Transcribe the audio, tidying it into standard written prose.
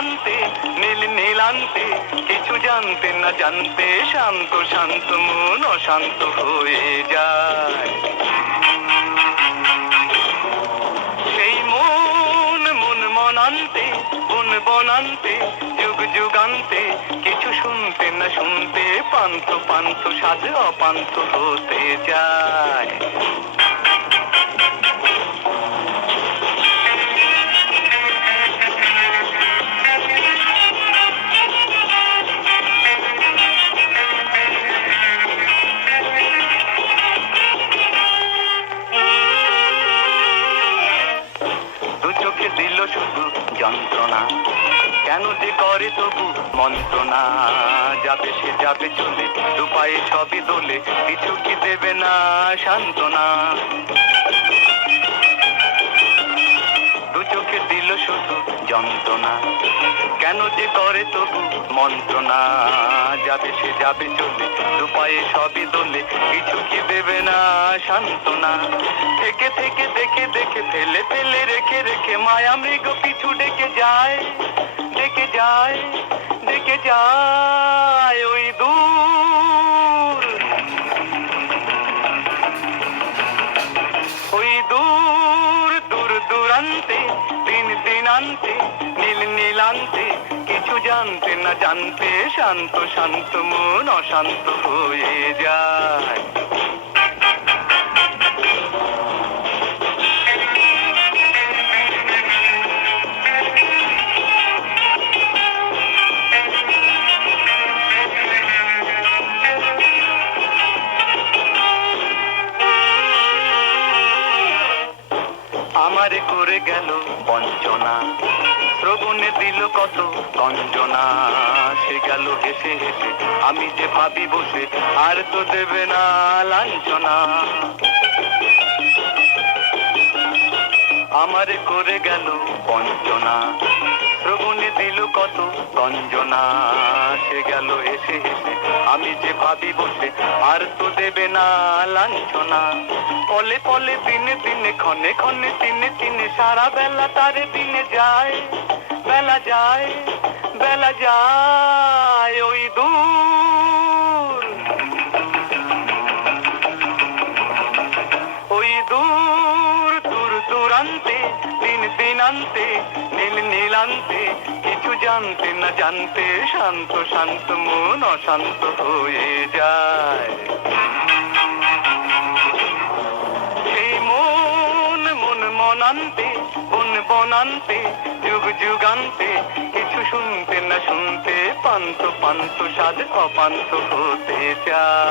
বনান্তে নীল নীলান্তে কিছু জানতে না জানতে শান্ত শান্ত মন অশান্ত হয়ে যায়। সেই মন মন মনান্তে বন বনান্তে যুগ যুগান্তে কিছু শুনতে না শুনতে পান্থ পান্থ সাধ অপান্থ হতে যায়। দু চোখে দিল শুধু যন্ত্রণা, কেন যে করে তবু মন্ত্রণা। যাবে সে যাবে চলে, দু পায়ে সবই দোলে, কিছু কি দেবে না সান্ত্বনা। দু চোখে দিল শুধু যন্ত্রণা, কেন যে করে তবু মন্ত্রণা। যাবে সে যাবে চলে, দু পায়ে সবই দোলে, কিছু কি দেবে না সান্ত্বনা। থেকে থেকে দেখে দেখে ফেলে ফেলে রেখে রেখে মায়া মৃগ পিছু ডেকে যায়, ডেকে যায়, ডেকে যায় ওই দূর, ওই দূর দূর দূরান্তে দিন দিনান্তে নীল নীলান্তে কিছু জানতে না জানতে শান্ত শান্ত মন অশান্ত হয়ে যায়। আমারে করে গেল বঞ্চনা, শ্রবণে দিল কত গঞ্জনা। সে গেল হেসে হেসে, আমি যে ভাবি বসে আর তো দেবে না লাঞ্ছনা। আমারে করে গেল বঞ্চনা, শ্রবণে দিল কত গঞ্জনা। সে গেল হেসে হেসে, আমি যে ভাবি বসে আর তো দেবে না লাঞ্ছনা। পলে পলে দিনে দিনে ক্ষণে ক্ষণে দিনে দিনে সারা বেলা তারে দিনে যায়, বেলা যায়, বেলা যায় ওই দূর, ওই দূর দূর দূরান্তে দিন দিনান্তে নীল নীলান্তে কিছু জানতে না জানতে শান্ত শান্ত মন অশান্ত হয়ে যায়। সেই মন মন মনান্তে বন বনান্তে যুগ যুগান্তে কিছু শুনতে না শুনতে পান্থ পান্থ সাধ অপান্থ হতে চায়।